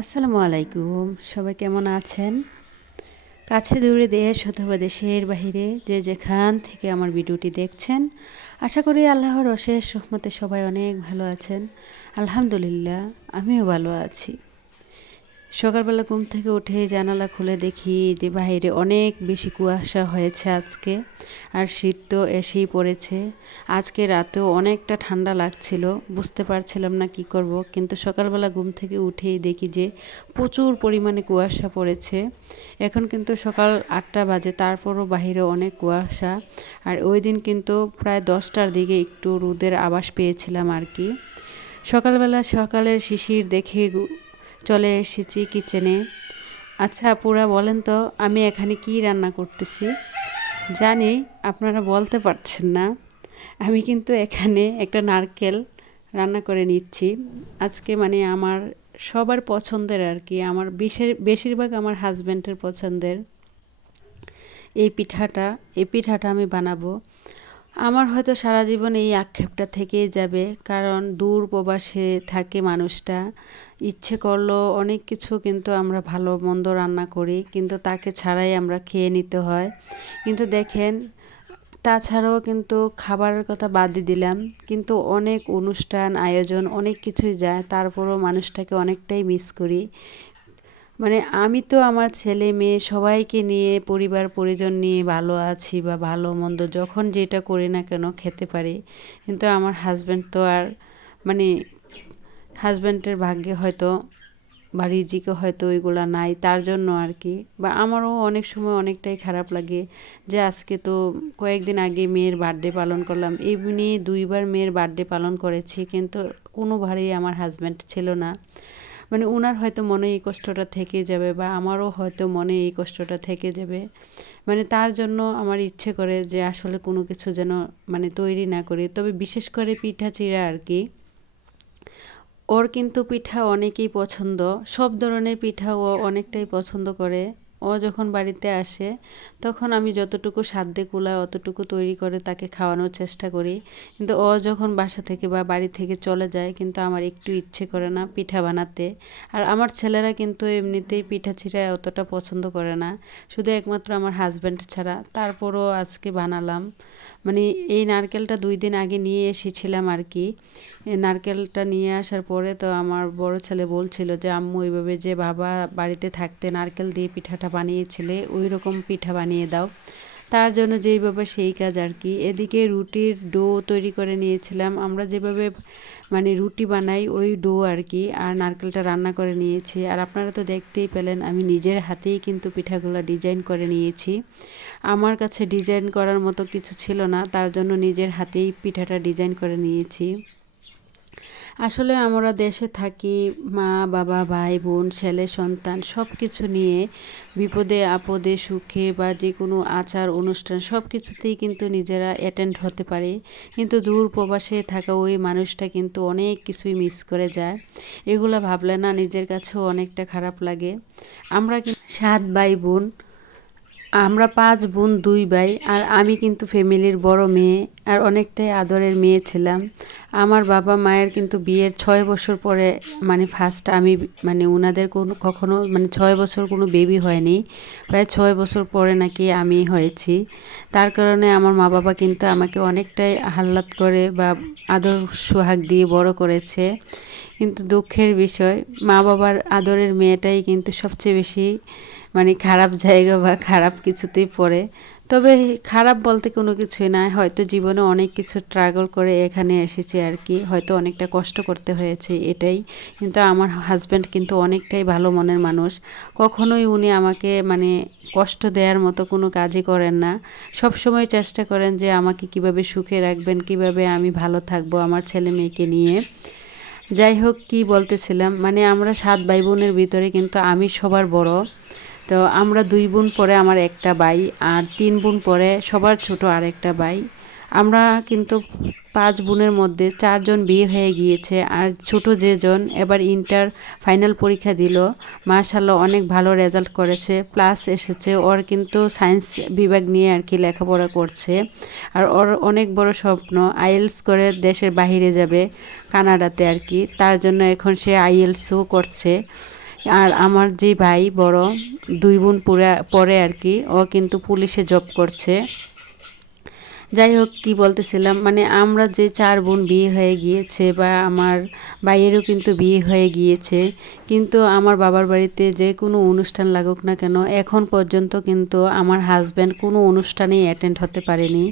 আসসালামু আলাইকুম সবাই কেমন আছেন? কাছে দূরে দেশ অথবা দেশের বাহিরে যে যেখান থেকে আমার ভিডিওটি দেখছেন, আশা করি আল্লাহর অশেষ রহমতে সবাই অনেক ভালো আছেন। আলহামদুলিল্লাহ, আমিও ভালো আছি। সকালবেলা ঘুম থেকে উঠে জানালা খুলে দেখি যে বাইরে অনেক বেশি কুয়াশা হয়েছে আজকে। আর শীত তো এসেই পড়েছে। আজকে রাতেও অনেকটা ঠান্ডা লাগছিল, বুঝতে পারছিলাম না কি করব। কিন্তু সকালবেলা ঘুম থেকে উঠেই দেখি যে প্রচুর পরিমাণে কুয়াশা পড়েছে। এখন কিন্তু সকাল আটটা বাজে, তারপরও বাহিরে অনেক কুয়াশা। আর ওই দিন কিন্তু প্রায় দশটার দিকে একটু রোদের আবাস পেয়েছিলাম আর কি। সকালবেলা সকালের শিশির দেখে চলে এসেছি কিচেনে আচ্ছা পুরা বলেন তো, আমি এখানে কি রান্না করতেছি? জানি, আপনারা বলতে পারছেন না। আমি কিন্তু এখানে একটা নারকেল রান্না করে নিচ্ছি। আজকে মানে আমার সবার পছন্দের আর কি। আমার বেশির, বেশিরভাগ আমার হাজব্যান্ডের পছন্দের। এই পিঠাটা এই পিঠাটা আমি বানাবো। আমার হয়তো সারা জীবন এই আক্ষেপটা থেকেই যাবে, কারণ দূর প্রবাসে থাকে মানুষটা। ইচ্ছে করল অনেক কিছু কিন্তু আমরা ভালো মন্দ রান্না করি, কিন্তু তাকে ছাড়াই আমরা খেয়ে নিতে হয়। কিন্তু দেখেন, তাছাড়াও কিন্তু খাবারের কথা বাদই দিলাম, কিন্তু অনেক অনুষ্ঠান, আয়োজন, অনেক কিছুই যায়, তারপরও মানুষটাকে অনেকটাই মিস করি। মানে আমি তো আমার ছেলে মেয়ে সবাইকে নিয়ে, পরিবার পরিজন নিয়ে ভালো আছি বা ভালো মন্দ যখন যেটা করি না কেন খেতে পারি। কিন্তু আমার হাজব্যান্ড তো আর মানে হাজব্যান্ডের ভাগ্যে হয়তো বা রিজিকে হয়তো ওইগুলা নাই তার জন্য আর কি বা আমারও অনেক সময় অনেকটাই খারাপ লাগে যে আজকে তো কয়েকদিন আগে মেয়ের বার্থডে পালন করলাম। এমনি দুইবার মেয়ের বার্থডে পালন করেছি কিন্তু কোনোবারই আমার হাজব্যান্ড ছিল না। মানে ওনার হয়তো মনে এই কষ্টটা থেকে যাবে বা আমারও হয়তো মনে এই কষ্টটা থেকে যাবে। মানে তার জন্য আমার ইচ্ছে করে যে আসলে কোনো কিছু যেন মানে তৈরি না করি। তবে বিশেষ করে পিঠা চিড়া আর কি, ওর কিন্তু পিঠা অনেকেই পছন্দ। সব ধরনের পিঠা ও অনেকটাই পছন্দ করে। ও যখন বাড়িতে আসে, তখন আমি যতটুকু সাধ্যে কুলায় অতটুকু তৈরি করে তাকে খাওয়ানোর চেষ্টা করি। কিন্তু ও যখন বাসা থেকে বা বাড়ি থেকে চলে যায়, কিন্তু আমার একটু ইচ্ছে করে না পিঠা বানাতে। আর আমার ছেলেরা কিন্তু এমনিতেই পিঠা ছিঁড়া অতটা পছন্দ করে না। শুধু একমাত্র আমার হাজব্যান্ড ছাড়া। তারপরও আজকে বানালাম। মানে এই নারকেলটা দুই দিন আগে নিয়ে এসেছিলাম আর কি। নারকেলটা নিয়ে আসার পরে তো আমার বড় ছেলে বলছিল যে, আম্মু এইভাবে যে বাবা বাড়িতে থাকতে নারকেল দিয়ে পিঠাটা বানিয়েছিলে ওই রকম পিঠা বানিয়ে দাও। তার জন্য যেইভাবে সেই কাজ আর কি। এদিকে রুটির ডো তৈরি করে নিয়েছিলাম। আমরা যেভাবে মানে রুটি বানাই, ওই ডো আর কি, আর নারকেলটা রান্না করে নিয়েছি। আর আপনারা তো দেখতেই পেলেন, আমি নিজের হাতেই কিন্তু পিঠাগুলো ডিজাইন করে নিয়েছি। আমার কাছে ডিজাইন করার মতো কিছু ছিল না, তার জন্য নিজের হাতেই পিঠাটা ডিজাইন করে নিয়েছি। আসলে আমরা দেশে থাকি, মা, বাবা, ভাই, বোন, ছেলে, সন্তান সব কিছু নিয়ে বিপদে, আপদে, সুখে বা যে কোনো আচার, অনুষ্ঠান সব কিছুতেই কিন্তু নিজেরা অ্যাটেন্ড হতে পারে। কিন্তু দূর প্রবাসে থাকা ওই মানুষটা কিন্তু অনেক কিছুই মিস করে যায়। এগুলো ভাবলে না নিজের কাছেও অনেকটা খারাপ লাগে। আমরা সাত ভাই বোন, আমরা পাঁচ বোন, দুই ভাই, আর আমি কিন্তু ফ্যামিলির বড় মেয়ে, আর অনেকটাই আদরের মেয়ে ছিলাম। আমার বাবা মায়ের কিন্তু বিয়ের ছয় বছর পরে মানে ফার্স্ট আমি মানে ওনাদের কোনো, কখনো মানে ছয় বছর কোনো বেবি হয়নি। প্রায় ছয় বছর পরে নাকি আমি হয়েছি। তার কারণে আমার মা বাবা কিন্তু আমাকে অনেকটাই আহ্লাদ করে বা আদর, সোহাগ দিয়ে বড় করেছে। কিন্তু দুঃখের বিষয়, মা বাবার আদরের মেয়েটাই কিন্তু সবচেয়ে বেশি মানে খারাপ জায়গা বা খারাপ কিছুতেই পড়ে। তবে খারাপ বলতে কোনো কিছুই না। হয়তো জীবনে অনেক কিছু ট্রাগল করে এখানে এসেছি আর কি। হয়তো অনেকটা কষ্ট করতে হয়েছে এটাই। কিন্তু আমার হাজব্যান্ড কিন্তু অনেকটাই ভালো মনের মানুষ। কখনোই উনি আমাকে মানে কষ্ট দেওয়ার মতো কোনো কাজই করেন না। সব সময় চেষ্টা করেন যে আমাকে কীভাবে সুখে রাখবেন, কীভাবে আমি ভালো থাকব আমার ছেলে মেয়েকে নিয়ে। যাই হোক, কি বলতেছিলাম? মানে আমরা সাত ভাই বোনের ভিতরে কিন্তু আমি সবার বড়। তো আমরা দুই বোন পরে আমার একটা ভাই আর তিন বোন পরে সবার ছোট আর একটা ভাই। আমরা কিন্তু পাঁচ বোনের মধ্যে চারজন বিয়ে হয়ে গিয়েছে আর ছোট যেজন এবার ইন্টার ফাইনাল পরীক্ষা দিল। মাশাল্লাহ অনেক ভালো রেজাল্ট করেছে, প্লাস এসেছে। ওর কিন্তু সায়েন্স বিভাগ নিয়ে আর কি লেখাপড়া করছে। আর ওর অনেক বড় স্বপ্ন, আইএলস করে দেশের বাহিরে যাবে কানাডাতে আর কি। তার জন্য এখন সে আইএলসও করছে। আর আমার যে ভাই বড়, দুই বোন পরে আর কি, ও কিন্তু পুলিশে জব করছে। যাই হোক, কী বলতেছিলাম মানে আমরা যে চার বোন বিয়ে হয়ে গিয়েছে বা আমার ভাইয়েরও কিন্তু বিয়ে হয়ে গিয়েছে, কিন্তু আমার বাবার বাড়িতে যে কোনো অনুষ্ঠান লাগুক না কেন, এখন পর্যন্ত কিন্তু আমার হাজব্যান্ড কোনো অনুষ্ঠানেই অ্যাটেন্ড হতে পারেনি।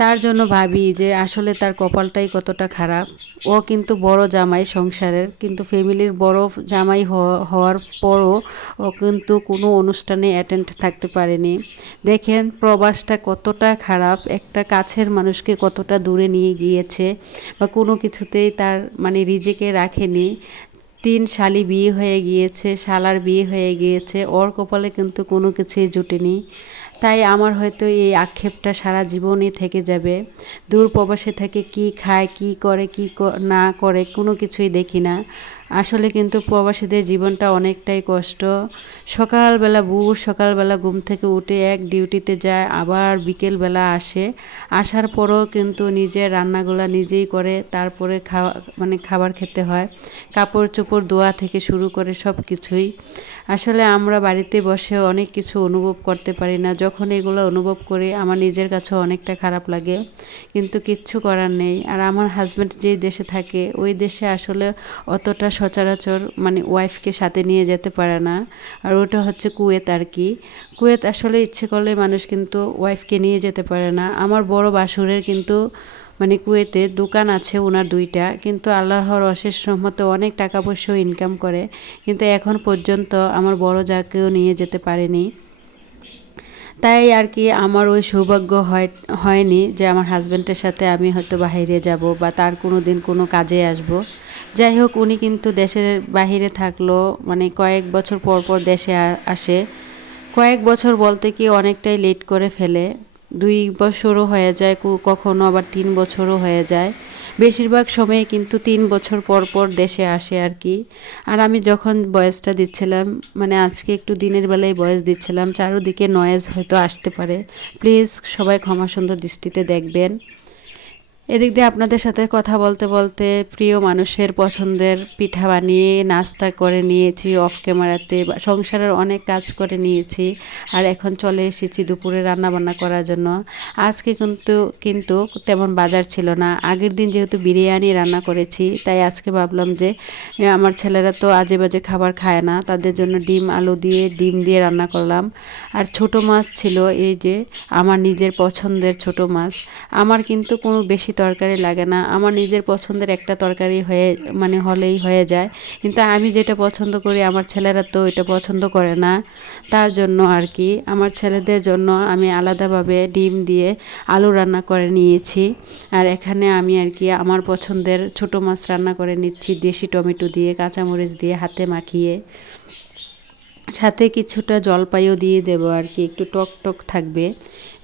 তার জন্য ভাবি যে আসলে তার কপালটাই কতটা খারাপ। ও কিন্তু বড় জামাই সংসারের, কিন্তু ফ্যামিলির বড় জামাই হওয়ার পরও ও কিন্তু কোনো অনুষ্ঠানে অ্যাটেন্ড থাকতে পারেনি। দেখেন প্রবাসটা কতটা খারাপ, একটা কাছের মানুষকে কতটা দূরে নিয়ে গিয়েছে বা কোনো কিছুতেই তার মানে রিজেকে রাখেনি। তিন শালি বিয়ে হয়ে গিয়েছে, শালার বিয়ে হয়ে গিয়েছে, ওর কপালে কিন্তু কোনো কিছুই জুটেনি। তাই আমার হয়তো এই আক্ষেপটা সারা জীবনই থেকে যাবে। দূর প্রবাসে থেকে কি খায়, কি করে, কি না করে, কোনো কিছুই দেখি না। আসলে কিন্তু প্রবাসীদের জীবনটা অনেকটাই কষ্ট। সকালবেলা বউ সকালবেলা ঘুম থেকে উঠে এক ডিউটিতে যায়, আবার বিকেলবেলা আসে। আসার পরও কিন্তু নিজের রান্নাগুলা নিজেই করে, তারপরে খাওয়া মানে খাবার খেতে হয়। কাপড় চোপড় ধোয়া থেকে শুরু করে সব কিছুই আসলে আমরা বাড়িতে বসে অনেক কিছু অনুভব করতে পারি না। যখন এগুলো অনুভব করি, আমার নিজের কাছেও অনেকটা খারাপ লাগে। কিন্তু কিচ্ছু করার নেই। আর আমার হাজব্যান্ড যেই দেশে থাকে, ওই দেশে আসলে অতটা সচরাচর মানে ওয়াইফকে সাথে নিয়ে যেতে পারে না। আর ওটা হচ্ছে কুয়েত আর কি। কুয়েত আসলে ইচ্ছে করলে মানুষ কিন্তু ওয়াইফকে নিয়ে যেতে পারে না। আমার বড় বাসুরের কিন্তু মানে কুয়েতে দোকান আছে ওনার দুইটা, কিন্তু আল্লাহর অশেষ রহমতে অনেক টাকা পয়সাও ইনকাম করে, কিন্তু এখন পর্যন্ত আমার বড় যাকেও নিয়ে যেতে পারেনি। তাই আর কি আমার ওই সৌভাগ্য হয়, হয়নি যে আমার হাজব্যান্ডের সাথে আমি হয়তো বাহিরে যাব বা তার কোনো দিন কোনো কাজে আসব। যাই হোক, উনি কিন্তু দেশের বাহিরে থাকল মানে কয়েক বছর পর পর দেশে আসে। কয়েক বছর বলতে কি অনেকটাই লেট করে ফেলে। দুই বছরও হয়ে যায় কখনো আবার তিন বছরও হয়ে যায়। বেশিরভাগ সময়ে কিন্তু তিন বছর পর পর দেশে আসে আর কি। আর আমি যখন বয়সটা দিচ্ছিলাম মানে আজকে একটু দিনের বেলায় বয়স দিচ্ছিলাম, চারোদিকে নয়েজ হয়তো আসতে পারে। প্লিজ সবাই ক্ষমা সুন্দর দৃষ্টিতে দেখবেন। এদিক দিয়ে আপনাদের সাথে কথা বলতে বলতে প্রিয় মানুষের পছন্দের পিঠা বানিয়ে, নাস্তা করে নিয়েছি অফ ক্যামেরাতে সংসারের অনেক কাজ করে নিয়েছি। আর এখন চলে এসেছি দুপুরে রান্না বান্না করার জন্য। আজকে কিন্তু কিন্তু তেমন বাজার ছিল না। আগের দিন যেহেতু বিরিয়ানি রান্না করেছি, তাই আজকে ভাবলাম যে আমার ছেলেরা তো আজে বাজে খাবার খায় না, তাদের জন্য ডিম, আলু দিয়ে, ডিম দিয়ে রান্না করলাম। আর ছোট মাছ ছিল, এই যে, আমার নিজের পছন্দের ছোট মাছ। আমার কিন্তু কোনো বেশি তরকারি লাগে না। আমার নিজের পছন্দের একটা তরকারি হয়ে মানে হলেই হয়ে যায়। কিন্তু আমি যেটা পছন্দ করি, আমার ছেলেরা তো এটা পছন্দ করে না। তার জন্য আর কি, আমার ছেলেদের জন্য আমি আলাদাভাবে ডিম দিয়ে আলু রান্না করে নিয়েছি। আর এখানে আমি আর কি, আমার পছন্দের ছোট মাছ রান্না করে নিচ্ছি, দেশি টমেটো দিয়ে, কাঁচামরিচ দিয়ে হাতে মাখিয়ে। সাথে কিছুটা জলপাইও দিয়ে দেব আর কি একটু টক টক থাকবে।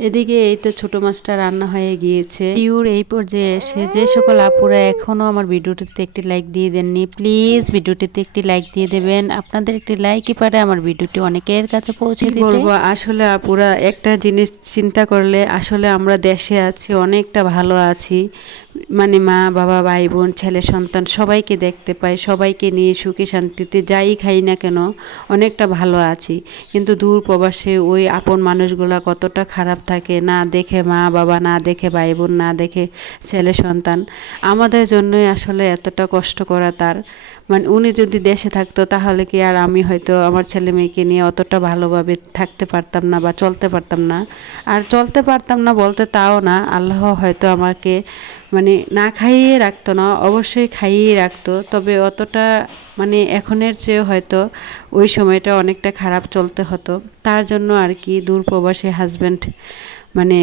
এদিকে এই তো ছোটো মাছটা রান্না হয়ে গিয়েছে। ইউর এই পর্যায়ে এসে যে সকল আপুরা এখনও আমার ভিডিওটিতে একটি লাইক দিয়ে দেননি প্লিজ ভিডিওটিতে একটি লাইক দিয়ে দেবেন। আপনাদের একটি লাইকই পারে আমার ভিডিওটি অনেকের কাছে পৌঁছে দিতে। বলব আসলে আপুরা একটা জিনিস চিন্তা করলে আসলে আমরা দেশে আছি অনেকটা ভালো আছি। মানে মা, বাবা, ভাই, বোন, ছেলে, সন্তান সবাইকে দেখতে পাই, সবাইকে নিয়ে সুখী শান্তিতে যাই খাই না কেন, অনেকটা ভালো আছি। কিন্তু দূর প্রবাসে ওই আপন মানুষগুলা কতটা খারাপ থাকে, না দেখে মা, বাবা, না দেখে ভাই, বোন, না দেখে ছেলে, সন্তান। আমাদের জন্যই আসলে এতটা কষ্ট করা তার। মানে উনি যদি দেশে থাকতো, তাহলে কি আর আমি হয়তো আমার ছেলে মেয়েকে নিয়ে অতটা ভালোভাবে থাকতে পারতাম না বা চলতে পারতাম না। আর চলতে পারতাম না বলতে তাও না, আল্লাহ হয়তো আমাকে মানে না খাইয়ে রাখতো না, অবশ্যই খাইয়েই রাখতো। তবে অতটা মানে এখনের চেয়ে হয়তো ওই সময়টা অনেকটা খারাপ চলতে হতো। তার জন্য আর কি দূর প্রবাসী হাজব্যান্ড মানে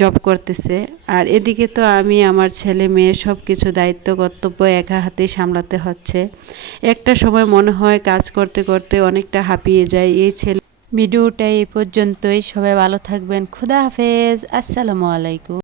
জব করতেছে। আর এদিকে তো আমি, আমার ছেলে মেয়ে সব কিছু দায়িত্ব, কর্তব্য একা হাতেই সামলাতে হচ্ছে। একটা সময় মনে হয় কাজ করতে করতে অনেকটা হাঁপিয়ে যায়। এই ছেলে ভিডিওটা এই পর্যন্তই। সবাই ভালো থাকবেন। খুদা হাফেজ। আসসালামু আলাইকুম।